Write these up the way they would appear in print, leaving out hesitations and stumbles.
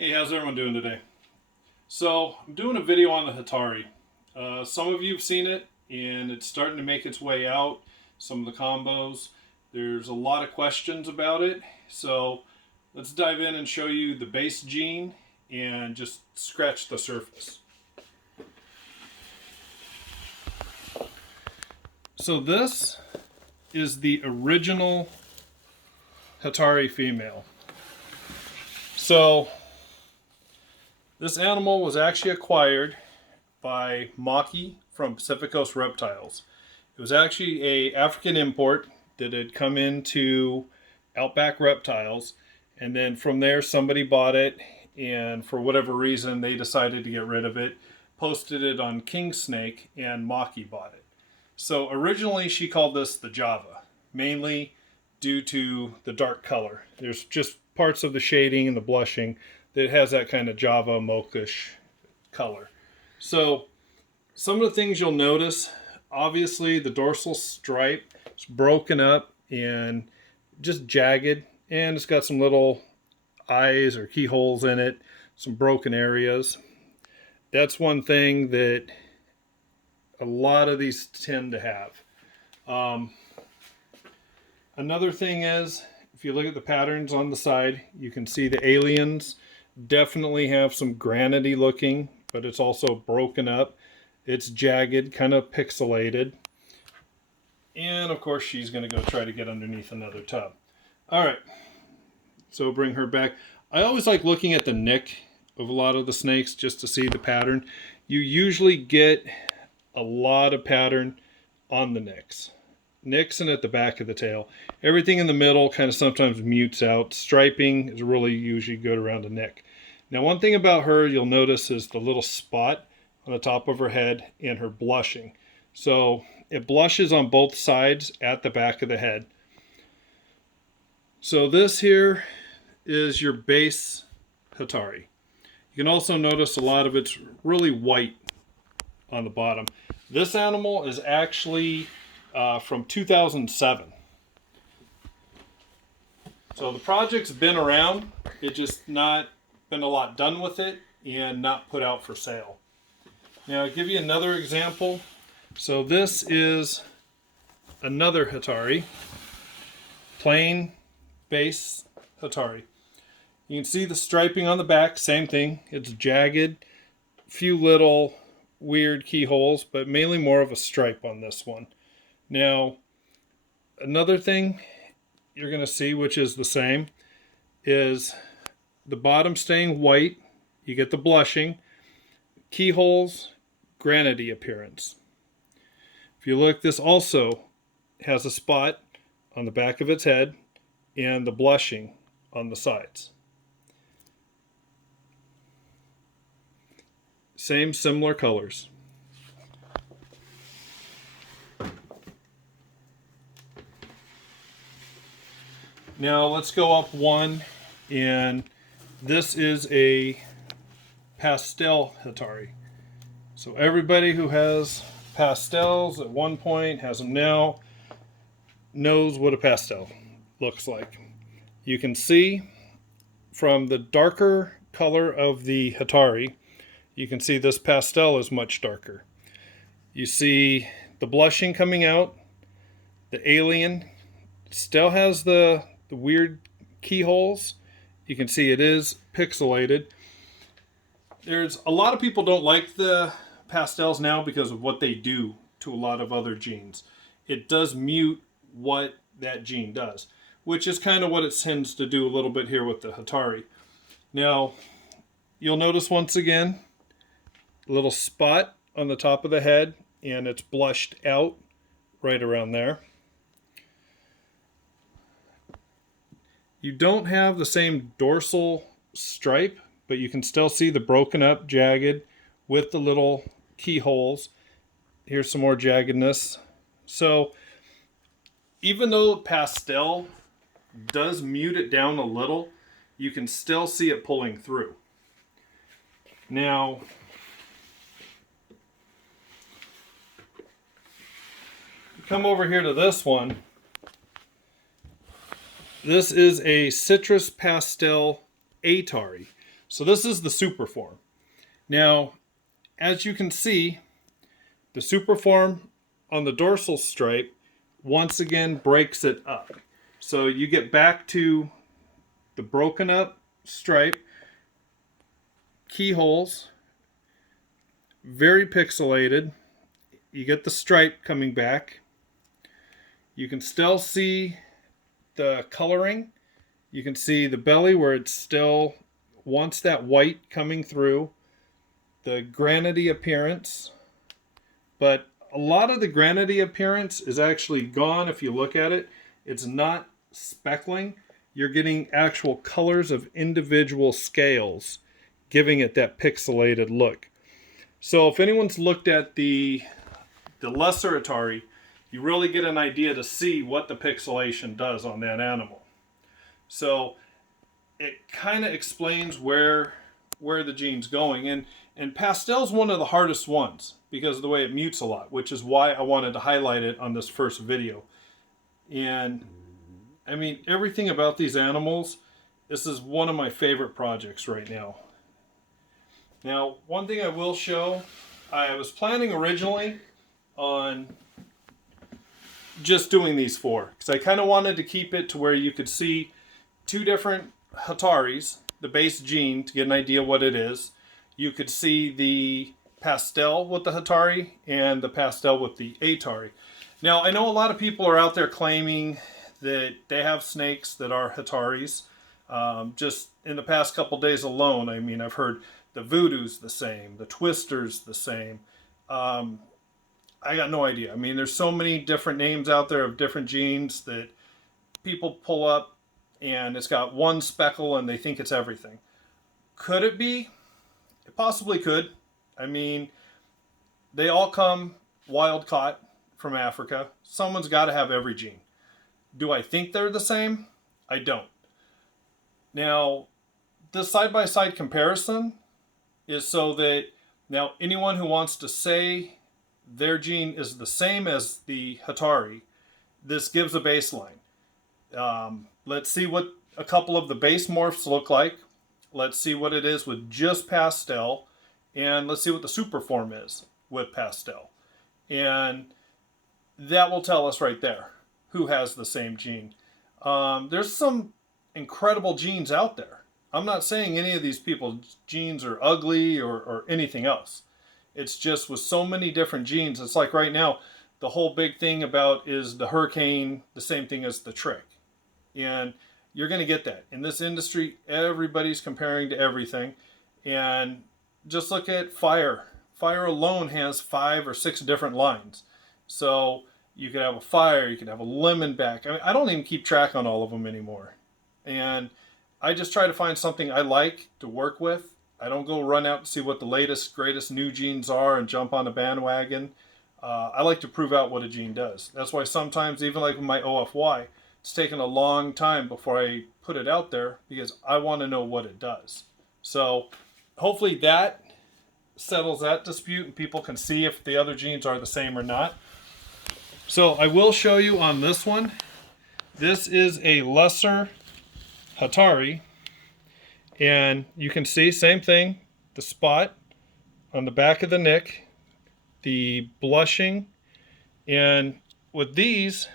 Hey, how's everyone doing today? So, I'm doing a video on the Hetari. Some of you have seen it, and it's starting to make its way out, some of the combos. There's a lot of questions about it, so let's dive in and show you the base gene and just scratch the surface. So this is the original Hetari female. So this animal was actually acquired by Maki from Pacific Coast Reptiles. It was actually a African import that had come into Outback Reptiles, and then from there somebody bought it, and for whatever reason they decided to get rid of it, posted it on King Snake, and Maki bought it. So originally she called this the Java, mainly due to the dark color. There's just parts of the shading and the blushing that has that kind of Java mochish color. So some of the things you'll notice, obviously the dorsal stripe is broken up and just jagged, and it's got some little eyes or keyholes in it, some broken areas. That's one thing that a lot of these tend to have. Another thing is, if you look at the patterns on the side, you can see the aliens definitely have some granity looking, but it's also broken up. It's jagged, kind of pixelated. And of course she's going to go try to get underneath another tub. Alright, so bring her back. I always like looking at the neck of a lot of the snakes just to see the pattern. You usually get a lot of pattern on the necks and at the back of the tail. Everything in the middle kind of sometimes mutes out. Striping is really usually good around the neck. Now, one thing about her you'll notice is the little spot on the top of her head and her blushing. So it blushes on both sides at the back of the head. So this here is your base Hetari. You can also notice a lot of it's really white on the bottom. This animal is actually from 2007. So the project's been around. It's just not been a lot done with it and not put out for sale. Now I'll give you another example. So this is another Hetari, plain base Hetari. You can see the striping on the back, same thing. It's jagged, few little weird keyholes, but mainly more of a stripe on this one. Now, another thing you're going to see, which is the same, is the bottom staying white. You get the blushing, keyholes, granity appearance. If you look, this also has a spot on the back of its head and the blushing on the sides. Same similar colors. Now let's go up one, and this is a pastel Hetari. So everybody who has pastels at one point, has them now, knows what a pastel looks like. You can see from the darker color of the Hetari, you can see this pastel is much darker. You see the blushing coming out. The alien still has the weird keyholes. You can see it is pixelated. There's a lot of people don't like the pastels now because of what they do to a lot of other genes. It does mute what that gene does, which is kind of what it tends to do a little bit here with the Hetari. Now, you'll notice once again, a little spot on the top of the head, and it's blushed out right around there. You don't have the same dorsal stripe, but you can still see the broken up, jagged, with the little keyholes. Here's some more jaggedness. So even though pastel does mute it down a little, you can still see it pulling through. Now, come over here to this one. This is a citrus pastel Atari. So this is the super form. Now, as you can see, the super form on the dorsal stripe once again breaks it up. So you get back to the broken up stripe, keyholes, very pixelated. You get the stripe coming back. You can still see the coloring. You can see the belly where it still wants that white coming through. The granity appearance. But a lot of the granity appearance is actually gone if you look at it. It's not speckling. You're getting actual colors of individual scales, giving it that pixelated look. So if anyone's looked at the lesser Atari, you really get an idea to see what the pixelation does on that animal. So it kind of explains where the gene's going. And pastel's one of the hardest ones because of the way it mutes a lot, which is why I wanted to highlight it on this first video. And I mean, everything about these animals, this is one of my favorite projects right now. Now, one thing I will show, I was planning originally on just doing these four, because I kind of wanted to keep it to where you could see two different Hetaris, the base gene to get an idea what it is. You could see the pastel with the Hetari and the pastel with the Atari. Now, I know a lot of people are out there claiming that they have snakes that are Hetaris. Just in the past couple days alone, I mean, I've heard the Voodoo's the same, the Twister's the same. I got no idea. I mean, there's so many different names out there of different genes that people pull up, and it's got one speckle and they think it's everything. Could it be? It possibly could. I mean, they all come wild caught from Africa. Someone's got to have every gene. Do I think they're the same? I don't. Now, this side-by-side comparison is so that now anyone who wants to say their gene is the same as the Hetari, this gives a baseline. Let's see what a couple of the base morphs look like. Let's see what it is with just pastel. And let's see what the super form is with pastel. And that will tell us right there who has the same gene. There's some incredible genes out there. I'm not saying any of these people's genes are ugly or anything else. It's just with so many different genes. It's like right now, the whole big thing about is the hurricane the same thing as the trick. And you're going to get that. In this industry, everybody's comparing to everything. And just look at fire. Fire alone has 5 or 6 different lines. So you could have a fire, you could have a lemonback. I mean, I don't even keep track on all of them anymore. And I just try to find something I like to work with. I don't go run out and see what the latest, greatest new genes are and jump on a bandwagon. I like to prove out what a gene does. That's why sometimes, even like with my OFY, it's taken a long time before I put it out there because I want to know what it does. So hopefully that settles that dispute and people can see if the other genes are the same or not. So I will show you on this one. This is a lesser Hetari. And you can see, same thing, the spot on the back of the neck, the blushing, and with these,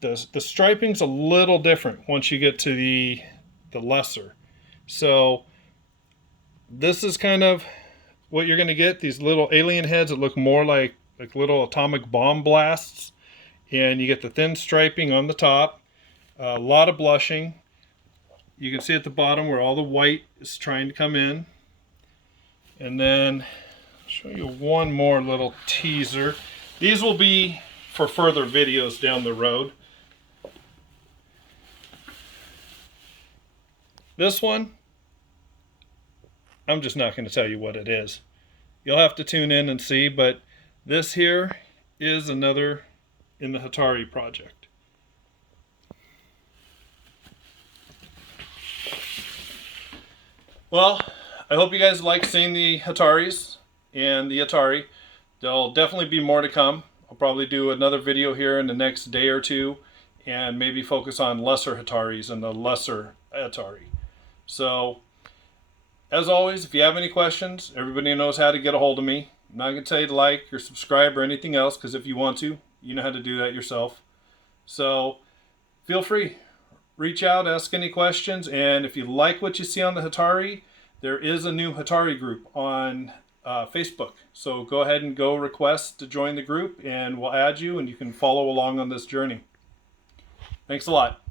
the striping's a little different once you get to the lesser. So this is kind of what you're going to get, these little alien heads that look more like little atomic bomb blasts. And you get the thin striping on the top, a lot of blushing. You can see at the bottom where all the white is trying to come in. And then I'll show you one more little teaser. These will be for further videos down the road. This one, I'm just not going to tell you what it is. You'll have to tune in and see, but this here is another in the Hetari project. Well, I hope you guys like seeing the Hetaris and the Atari. There'll definitely be more to come. I'll probably do another video here in the next day or two and maybe focus on lesser Hetaris and the lesser Atari. So as always, if you have any questions, everybody knows how to get a hold of me. I'm not going to tell you to like or subscribe or anything else, because if you want to, you know how to do that yourself. So feel free. Reach out, ask any questions, and if you like what you see on the Hetari, there is a new Hetari group on Facebook. So go ahead and go request to join the group, and we'll add you, and you can follow along on this journey. Thanks a lot.